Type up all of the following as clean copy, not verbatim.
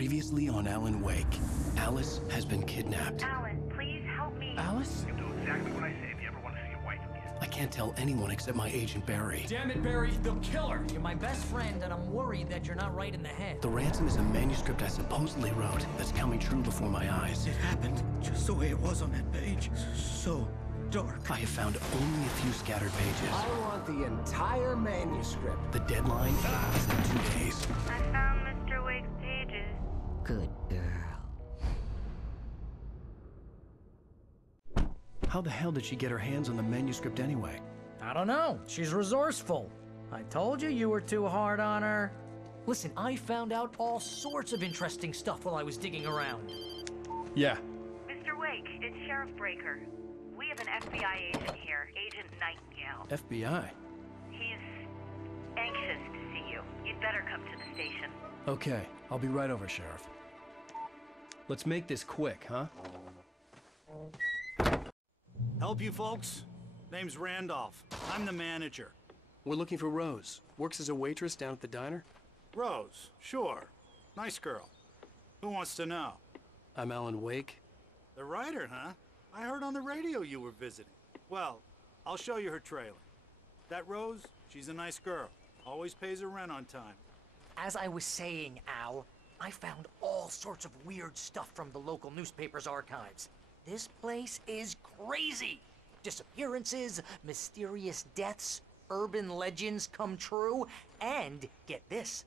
Previously on Alan Wake, Alice has been kidnapped. Alan, please help me. Alice? You do exactly what I say if you ever want to see your wife again. I can't tell anyone except my agent Barry. Damn it, Barry, they'll kill her. You're my best friend, and I'm worried that you're not right in the head. The ransom is a manuscript I supposedly wrote that's coming true before my eyes. It happened just the way it was on that page. So dark. I have found only a few scattered pages. I want the entire manuscript. The deadline is in 2 days. I found Mr. Wake's pages. Good girl. How the hell did she get her hands on the manuscript anyway? I don't know. She's resourceful. I told you were too hard on her. Listen, I found out all sorts of interesting stuff while I was digging around. Yeah. Mr. Wake, it's Sheriff Breaker. We have an FBI agent here, Agent Nightingale. FBI? He's anxious to see you. You'd better come to the station. Okay, I'll be right over, Sheriff. Let's make this quick, huh? Help you folks? Name's Randolph. I'm the manager. We're looking for Rose. Works as a waitress down at the diner. Rose, sure. Nice girl. Who wants to know? I'm Alan Wake. The writer, huh? I heard on the radio you were visiting. Well, I'll show you her trailer. That Rose, she's a nice girl. Always pays her rent on time. As I was saying, Al, I found all sorts of weird stuff from the local newspaper's archives. This place is crazy. Disappearances, mysterious deaths, urban legends come true, and get this,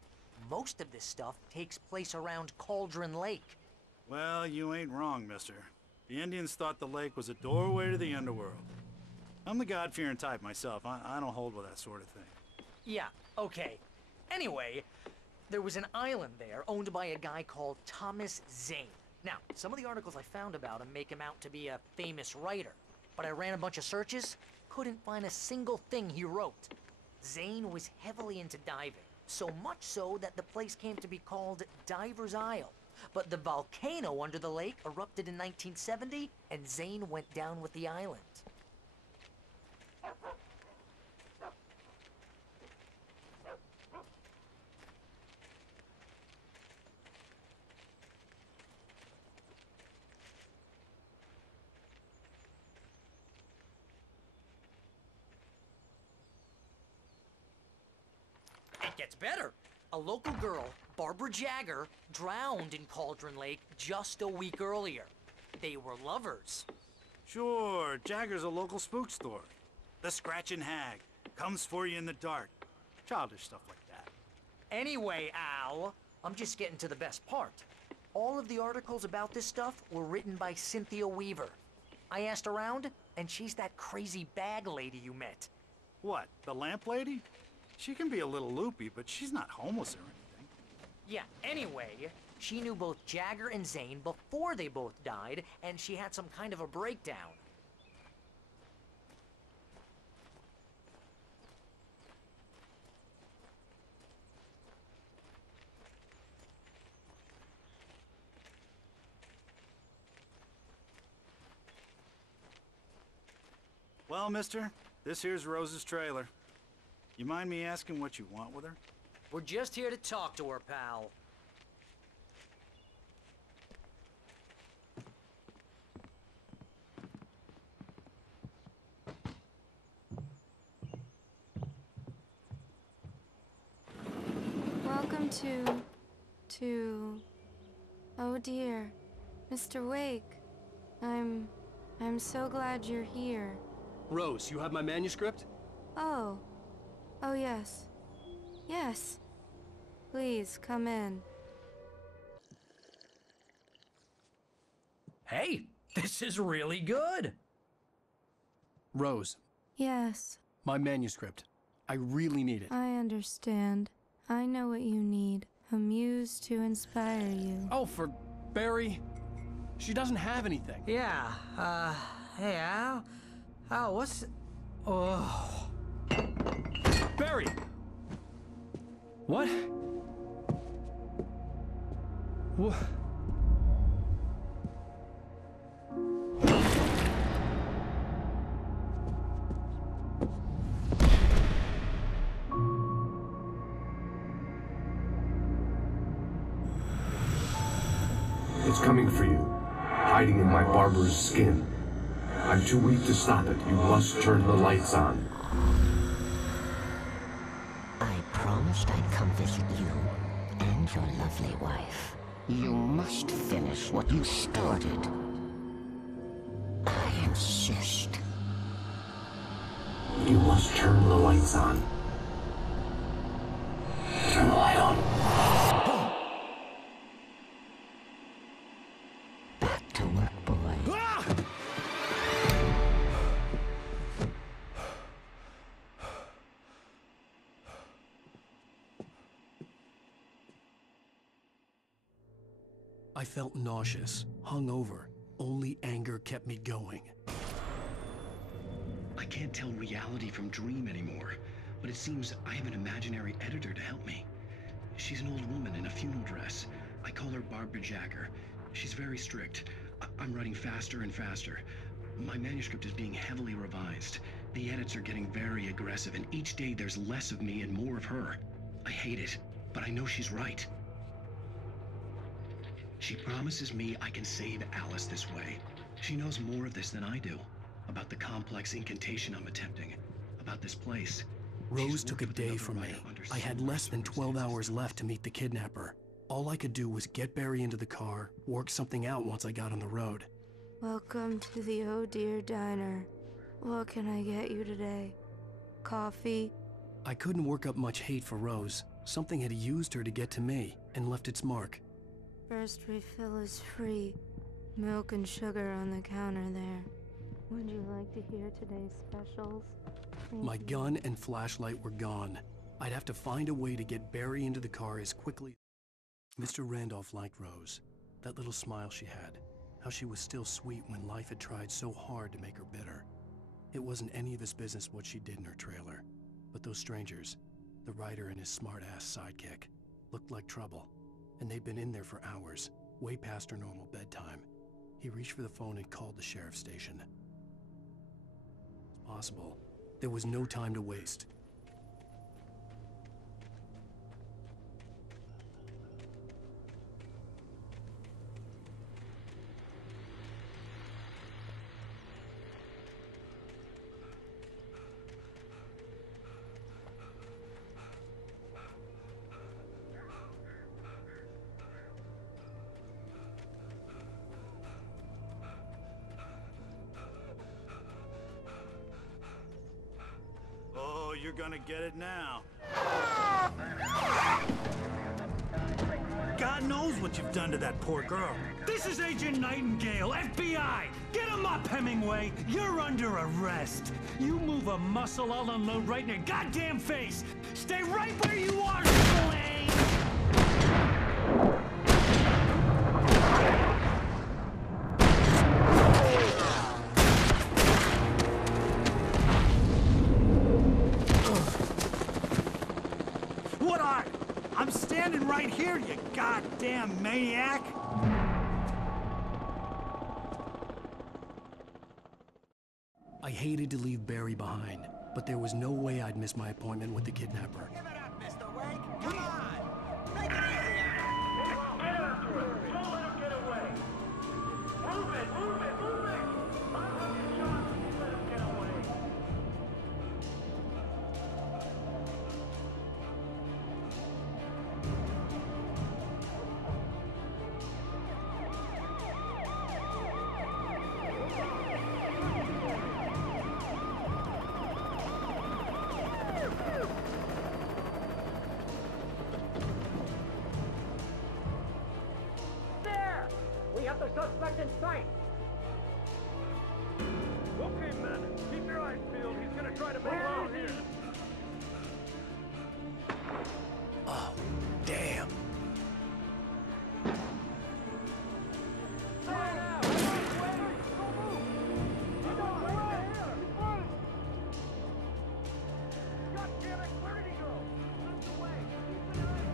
most of this stuff takes place around Cauldron Lake. Well, you ain't wrong, mister. The Indians thought the lake was a doorway to the underworld. I'm the God-fearing type myself. I don't hold with that sort of thing. Yeah, okay. Anyway, there was an island there owned by a guy called Thomas Zane. Now, some of the articles I found about him make him out to be a famous writer, but I ran a bunch of searches, couldn't find a single thing he wrote. Zane was heavily into diving, so much so that the place came to be called Diver's Isle. But the volcano under the lake erupted in 1970, and Zane went down with the island. It gets better. A local girl, Barbara Jagger, drowned in Cauldron Lake just a week earlier. They were lovers. Sure, Jagger's a local spook story. The Scratching Hag comes for you in the dark. Childish stuff like that. Anyway, Al, I'm just getting to the best part. All of the articles about this stuff were written by Cynthia Weaver. I asked around, and she's that crazy bag lady you met. What, the lamp lady? She can be a little loopy, but she's not homeless or anything. Yeah, anyway, she knew both Jagger and Zane before they both died, and she had some kind of a breakdown. Well, mister, this here's Rose's trailer. You mind me asking what you want with her? We're just here to talk to her, pal. Welcome to... Oh dear, Mr. Wake. I'm so glad you're here. Rose, you have my manuscript? Oh. Oh yes. Yes. Please, come in. Hey, this is really good. Rose, Yes, my manuscript. I really need it. I understand. I know what you need. A muse to inspire you. Oh, for Barry? She doesn't have anything. Yeah, hey, Al? Al, what's... Oh... Barry! What? What? It's coming for you, hiding in my barber's skin. I'm too weak to stop it. You must turn the lights on. I promised I'd come visit you and your lovely wife. You must finish what you started. I insist. You must turn the lights on. Turn the light on. Back to work, boy. I felt nauseous, hungover. Only anger kept me going. I can't tell reality from dream anymore, but it seems I have an imaginary editor to help me. She's an old woman in a funeral dress. I call her Barbara Jagger. She's very strict. I'm writing faster and faster. My manuscript is being heavily revised. The edits are getting very aggressive, and each day there's less of me and more of her. I hate it, but I know she's right. She promises me I can save Alice this way. She knows more of this than I do. About the complex incantation I'm attempting. About this place. Rose took a day from me. I had less than 12 hours left to meet the kidnapper. All I could do was get Barry into the car, work something out once I got on the road. Welcome to the Oh Dear Diner. What can I get you today? Coffee? I couldn't work up much hate for Rose. Something had used her to get to me and left its mark. First refill is free. Milk and sugar on the counter there. Would you like to hear today's specials? My gun and flashlight were gone. I'd have to find a way to get Barry into the car as quickly. Mr. Randolph liked Rose. That little smile she had. How she was still sweet when life had tried so hard to make her bitter. It wasn't any of his business what she did in her trailer. But those strangers, the writer and his smart-ass sidekick, looked like trouble. And they'd been in there for hours, way past her normal bedtime. He reached for the phone and called the sheriff's station. It's possible. There was no time to waste. You're gonna get it now. God knows what you've done to that poor girl. This is Agent Nightingale, FBI! Get him up, Hemingway! You're under arrest! You move a muscle, I'll unload right in your goddamn face! Stay right where you are, Slane! I'm standing right here, you goddamn maniac! I hated to leave Barry behind, but there was no way I'd miss my appointment with the kidnapper. Give it up, Mr. Wake! Come on! Make it easy! Get after him! Don't let him get away! Move it! Move it! Move it! I'm fucking shot if you let him get away! We have the suspect in sight! Okay, men, keep your eyes peeled. He's gonna try to make it out here. Oh, damn. God damn it, where did he go? Slipped away. Keep an eye out.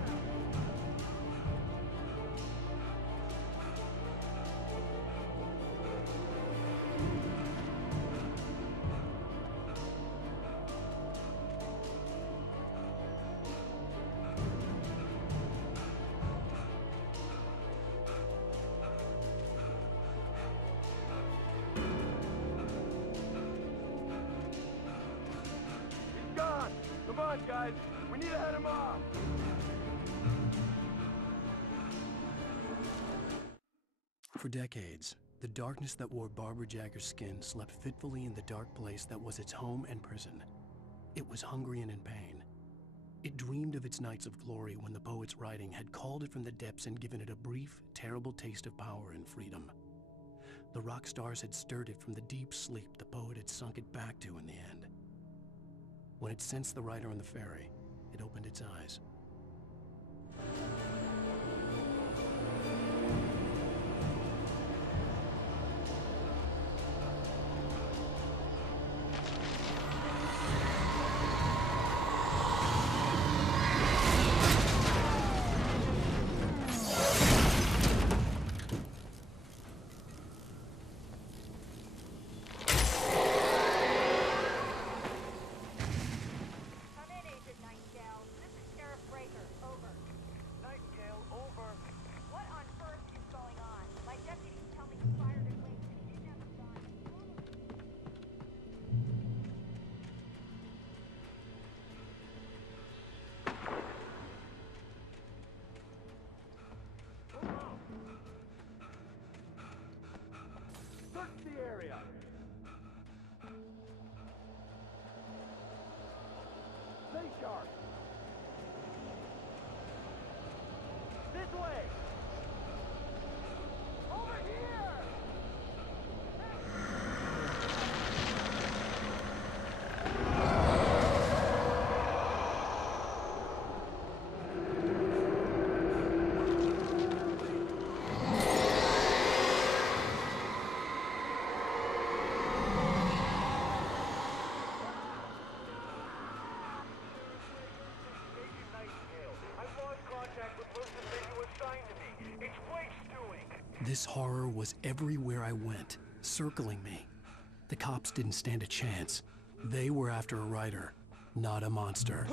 guys. We need to head him off. For decades, the darkness that wore Barbara Jagger's skin slept fitfully in the dark place that was its home and prison. It was hungry and in pain. It dreamed of its nights of glory when the poet's writing had called it from the depths and given it a brief, terrible taste of power and freedom. The rock stars had stirred it from the deep sleep the poet had sunk it back to in the end. When it sensed the writer on the ferry, it opened its eyes. Search the area. Stay sharp. This way. Over here. This horror was everywhere I went, circling me. The cops didn't stand a chance. They were after a writer, not a monster.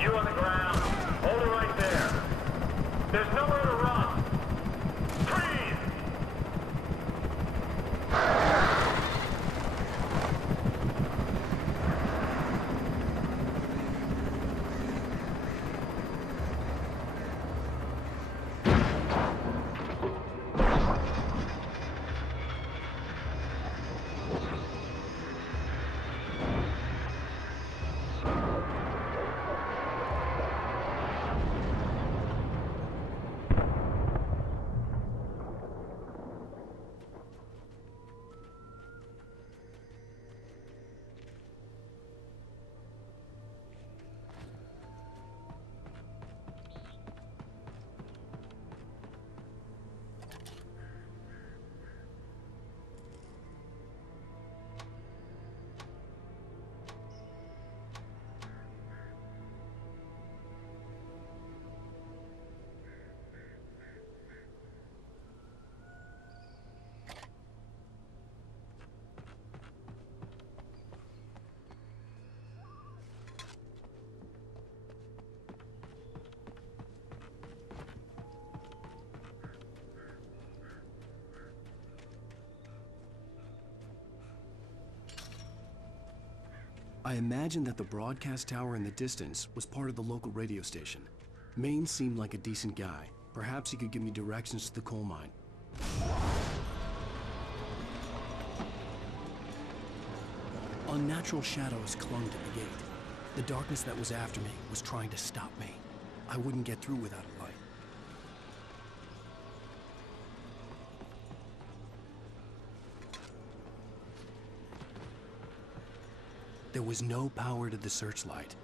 You on the ground. Hold it right there. There's nowhere to run. Freeze! I imagined that the broadcast tower in the distance was part of the local radio station. Maine seemed like a decent guy. Perhaps he could give me directions to the coal mine. Unnatural shadows clung to the gate. The darkness that was after me was trying to stop me. I wouldn't get through without a light. There was no power to the searchlight.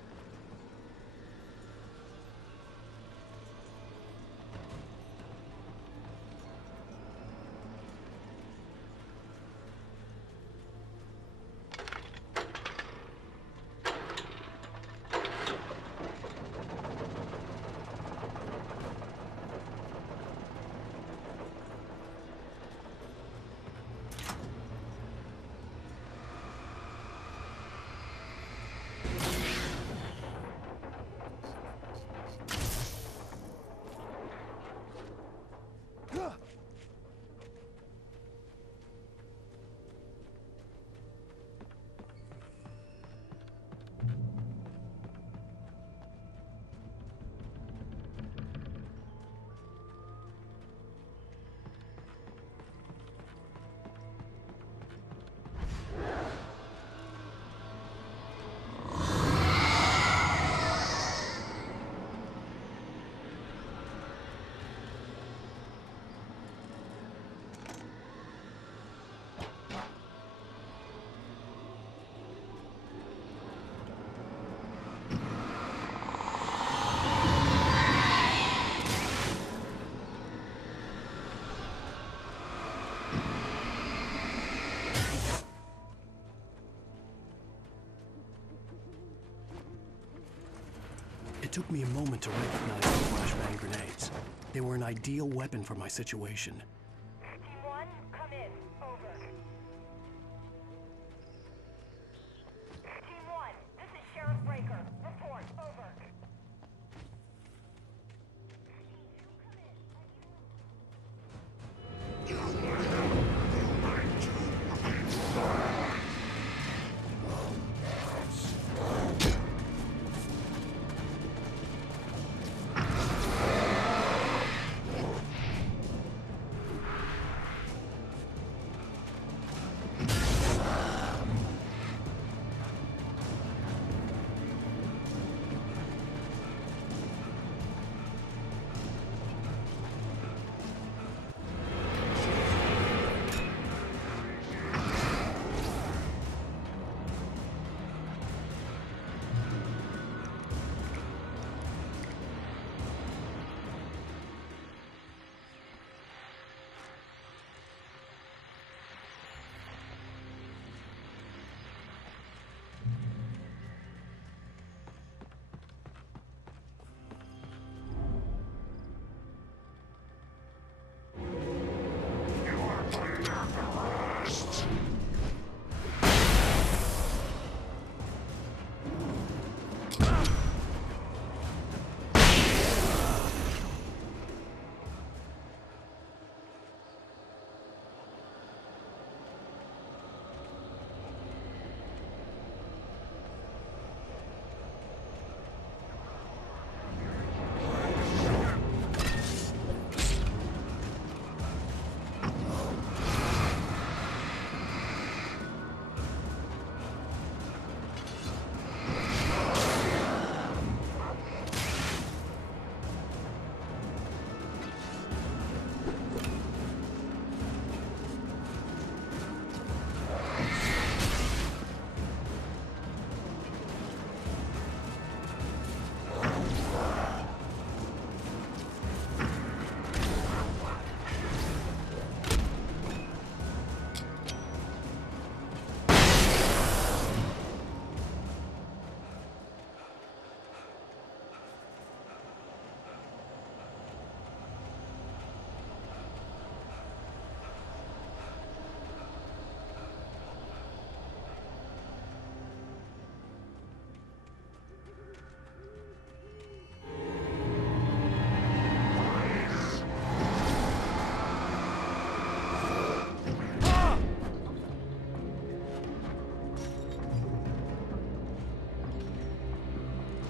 took me a moment to recognize the flashbang grenades. They were an ideal weapon for my situation. Team 1, come in. Over. Team 1, this is Sheriff Breaker. Report. Over.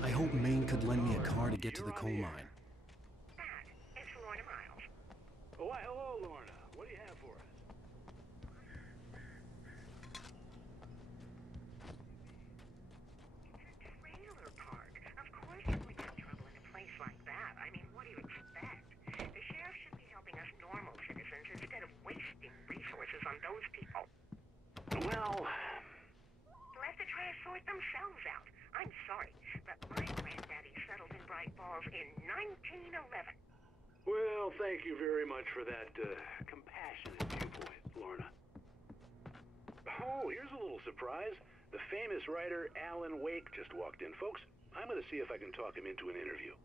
I hope Maine could lend me a car to get to the coal mine. It's Lorna Miles. Oh, why, hello, Lorna. What do you have for us? It's a trailer park. Of course you would have trouble in a place like that. I mean, what do you expect? The sheriff should be helping us normal citizens instead of wasting resources on those people. Well... They'll have to try to sort themselves out. I'm sorry, but my granddaddy settled in Bright Falls in 1911. Well, thank you very much for that, compassionate viewpoint, Lorna. Oh, here's a little surprise. The famous writer Alan Wake just walked in. Folks, I'm gonna see if I can talk him into an interview.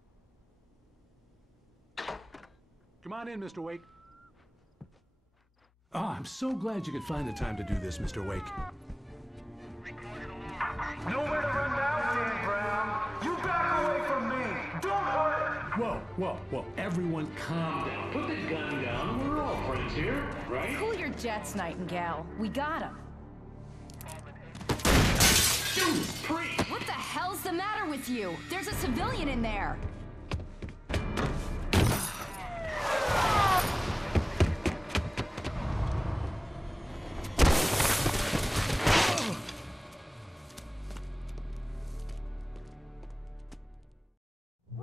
Come on in, Mr. Wake. Oh, I'm so glad you could find the time to do this, Mr. Wake. Nowhere to run now, Dan Brown. You back away from me. Don't hurt. Whoa. Everyone calm down. Put the gun down. We're all friends here, right? Cool your jets, Nightingale. We got him. Judas Priest! What the hell's the matter with you? There's a civilian in there.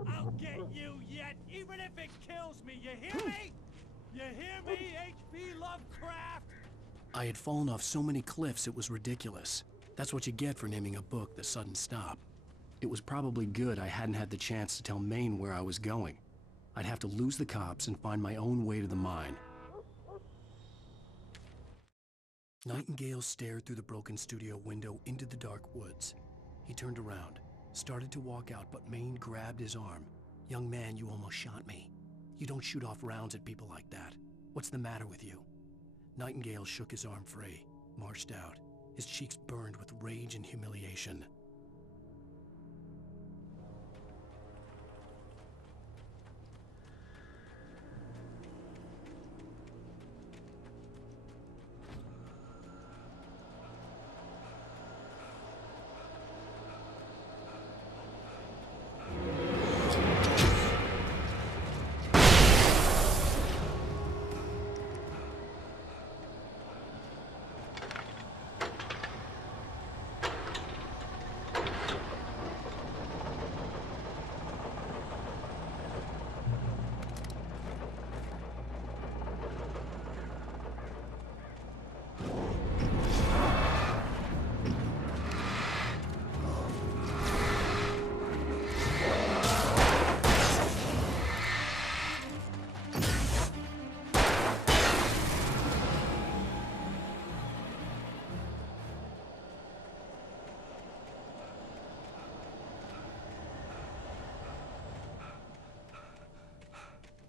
I'll get you yet, even if it kills me. You hear me? You hear me, H.P. Lovecraft? I had fallen off so many cliffs it was ridiculous. That's what you get for naming a book The Sudden Stop. It was probably good I hadn't had the chance to tell Maine where I was going. I'd have to lose the cops and find my own way to the mine. Nightingale stared through the broken studio window into the dark woods. He turned around, Started to walk out, but Maine grabbed his arm. "Young man, you almost shot me. You don't shoot off rounds at people like that. What's the matter with you?" Nightingale shook his arm free, marched out. His cheeks burned with rage and humiliation.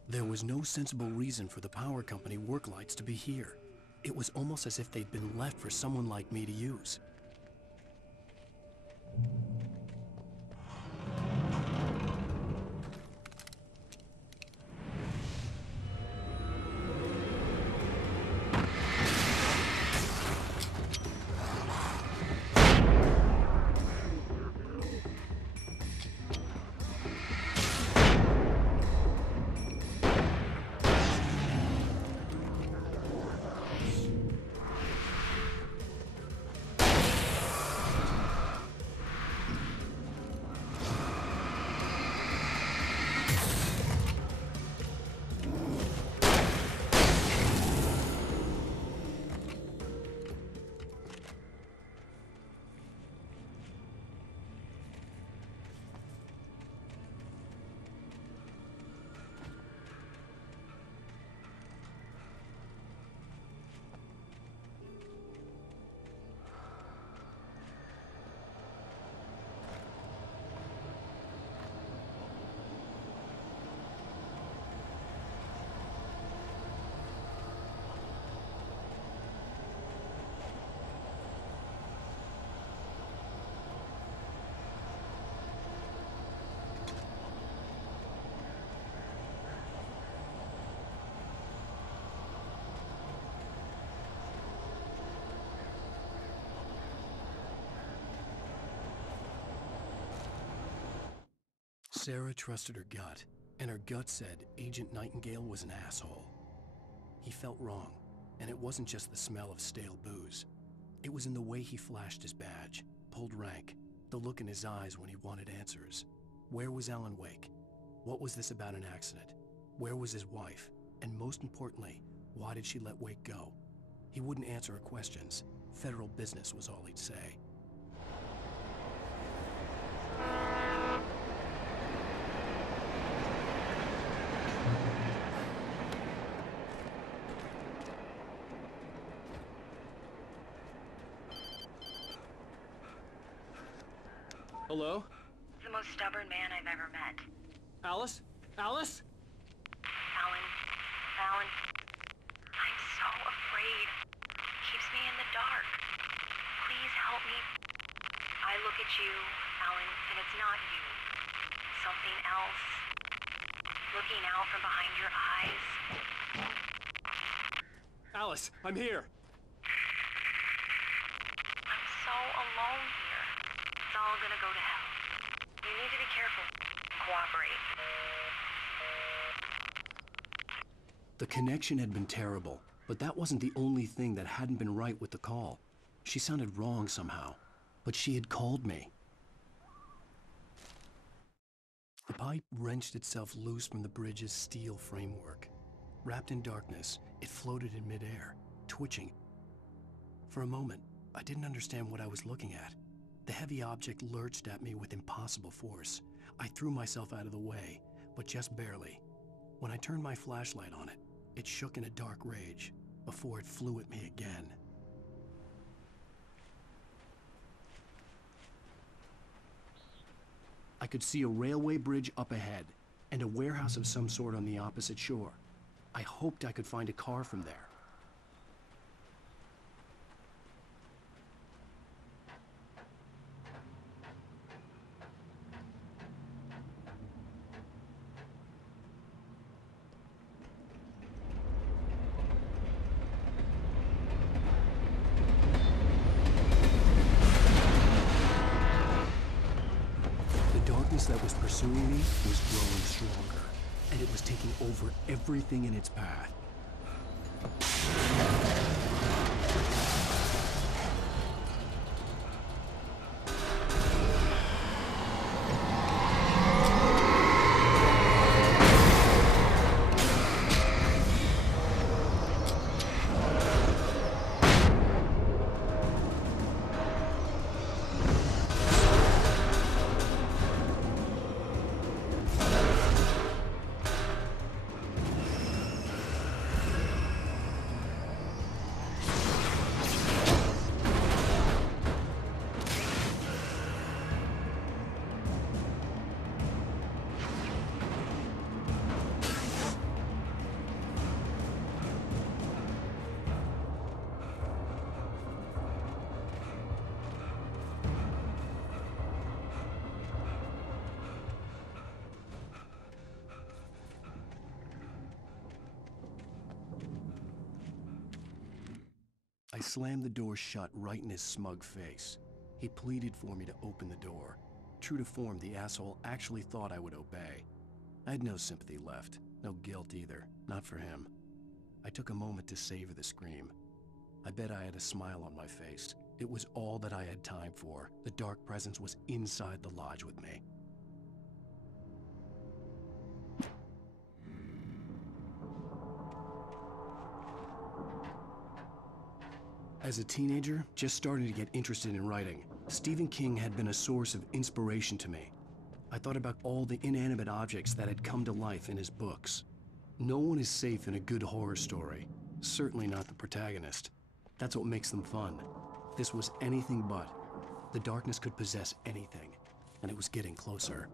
There was no sensible reason for the power company work lights to be here. It was almost as if they'd been left for someone like me to use. Sarah trusted her gut, and her gut said Agent Nightingale was an asshole. He felt wrong, and it wasn't just the smell of stale booze. It was in the way he flashed his badge, pulled rank, the look in his eyes when he wanted answers. Where was Alan Wake? What was this about an accident? Where was his wife? And most importantly, why did she let Wake go? He wouldn't answer her questions. Federal business was all he'd say. Hello? The most stubborn man I've ever met. Alice? Alice? Alan, I'm so afraid. He keeps me in the dark. Please help me. I look at you, Alan, and it's not you. Something else. Looking out from behind your eyes. Alice, I'm here. I'm so alone here. It's all gonna go to hell. You need to be careful. Cooperate. The connection had been terrible, but that wasn't the only thing that hadn't been right with the call. She sounded wrong somehow, but she had called me. The pipe wrenched itself loose from the bridge's steel framework. Wrapped in darkness, it floated in midair, twitching. For a moment, I didn't understand what I was looking at. The heavy object lurched at me with impossible force. I threw myself out of the way, but just barely. When I turned my flashlight on it, it shook in a dark rage before it flew at me again. I could see a railway bridge up ahead, and a warehouse of some sort on the opposite shore. I hoped I could find a car from there. That was pursuing me was growing stronger, and it was taking over everything in its path. I slammed the door shut right in his smug face. He pleaded for me to open the door. True to form, the asshole actually thought I would obey. I had no sympathy left, no guilt either, not for him. I took a moment to savor the scream. I bet I had a smile on my face. It was all that I had time for. The dark presence was inside the lodge with me. As a teenager, just starting to get interested in writing, Stephen King had been a source of inspiration to me. I thought about all the inanimate objects that had come to life in his books. No one is safe in a good horror story, certainly not the protagonist. That's what makes them fun. This was anything but. The darkness could possess anything, and it was getting closer.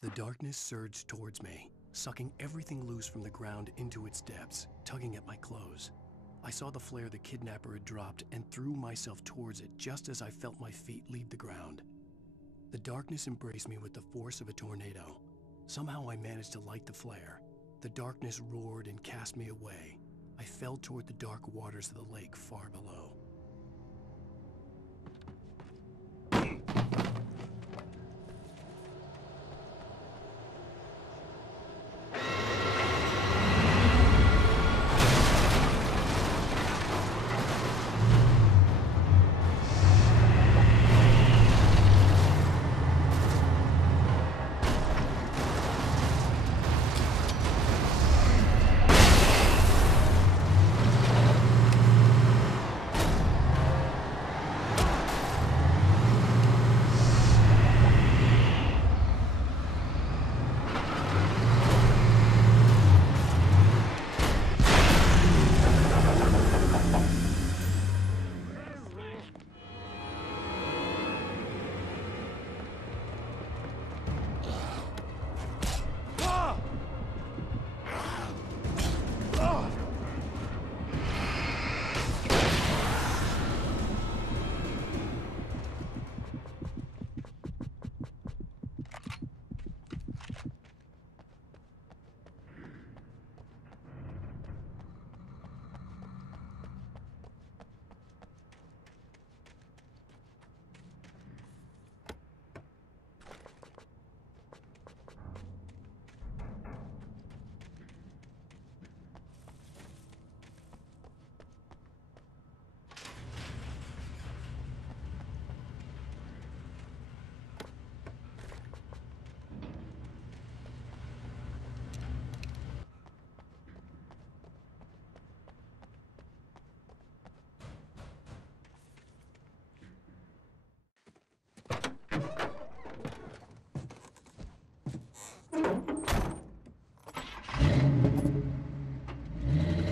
The darkness surged towards me, sucking everything loose from the ground into its depths, tugging at my clothes. I saw the flare the kidnapper had dropped and threw myself towards it just as I felt my feet leave the ground. The darkness embraced me with the force of a tornado. Somehow I managed to light the flare. The darkness roared and cast me away. I fell toward the dark waters of the lake far below.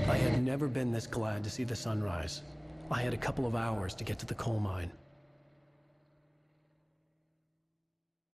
I had never been this glad to see the sunrise. I had a couple of hours to get to the coal mine.